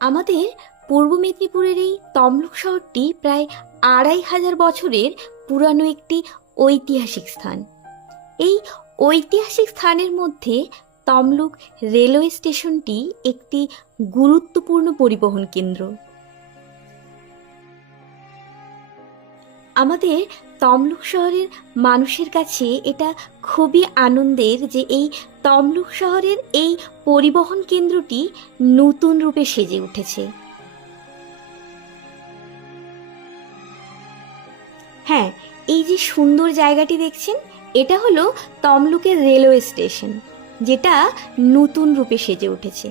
আমাদের পূর্ব মেদিনীপুরের এই তমলুক শহরটি প্রায় আড়াই হাজার বছরের পুরানো একটি ঐতিহাসিক স্থান। এই ঐতিহাসিক স্থানের মধ্যে তমলুক রেলওয়ে স্টেশনটি একটি গুরুত্বপূর্ণ পরিবহন কেন্দ্র। আমাদের তমলুক শহরের মানুষের কাছে এটা খুবই আনন্দের যে এই তমলুক শহরের এই পরিবহন কেন্দ্রটি নতুন রূপে সেজে উঠেছে। হ্যাঁ এই যে সুন্দর জায়গাটি দেখছেন, এটা হলো তমলুকের রেলওয়ে স্টেশন, যেটা নতুন রূপে সেজে উঠেছে।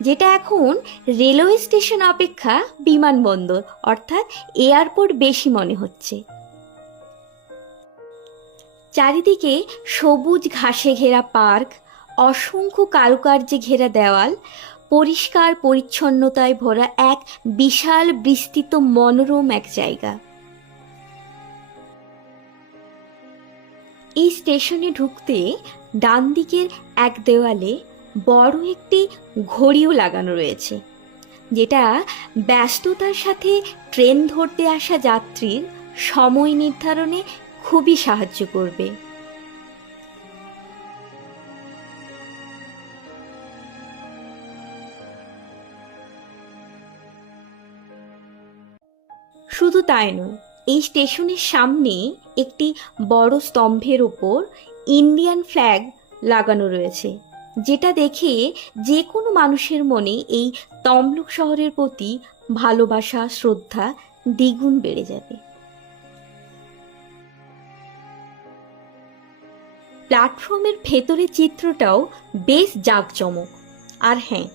যেটা এখন রেলওয়ে স্টেশন অপেক্ষা বিমানবন্দর, অর্থাৎ এয়ারপোর্ট বেশি মনে হচ্ছে। চারিদিকে সবুজ ঘাসে ঘেরা পার্ক, অসংখ্য কারুকার্যে ঘেরা দেওয়াল, পরিষ্কার পরিচ্ছন্নতায় ভরা এক বিশাল বিস্তৃত মনোরম এক জায়গা। এই স্টেশনে ঢুকতে ডান দিকের এক দেওয়ালে বড় একটি ঘড়িও লাগানো রয়েছে, যেটা ব্যস্ততার সাথে ট্রেন ধরতে আসা যাত্রীর সময় নির্ধারণে খুবই সাহায্য করবে। শুধু তাই নয়, এই স্টেশনের সামনে একটি বড় স্তম্ভের ওপর ইন্ডিয়ান ফ্ল্যাগ লাগানো রয়েছে, যেটা দেখে যে কোনো মানুষের মনে এই তমলুক শহরের প্রতি ভালোবাসা, শ্রদ্ধা দ্বিগুণ বেড়ে যাবে। প্ল্যাটফর্মের ভেতরের চিত্রটাও বেশ জাঁকজমক। আর হ্যাঁ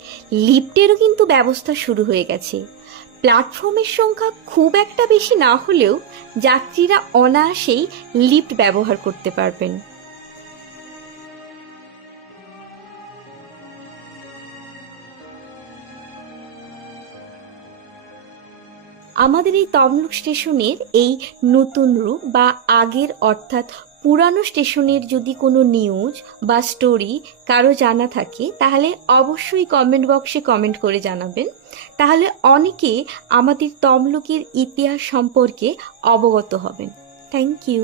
লিফটেরও কিন্তু ব্যবস্থা শুরু হয়ে গেছে। প্ল্যাটফর্মের সংখ্যা খুব একটা বেশি না হলেও যাত্রীরা অনায়াসেই লিফট ব্যবহার করতে পারবেন। আমাদের এই তমলুক স্টেশনের এই নতুন রূপ বা আগের অর্থাৎ পুরানো স্টেশনের যদি কোনো নিউজ বা স্টোরি কারও জানা থাকে, তাহলে অবশ্যই কমেন্ট বক্সে কমেন্ট করে জানাবেন। তাহলে অনেকে আমাদের তমলুকের ইতিহাস সম্পর্কে অবগত হবেন। Thank you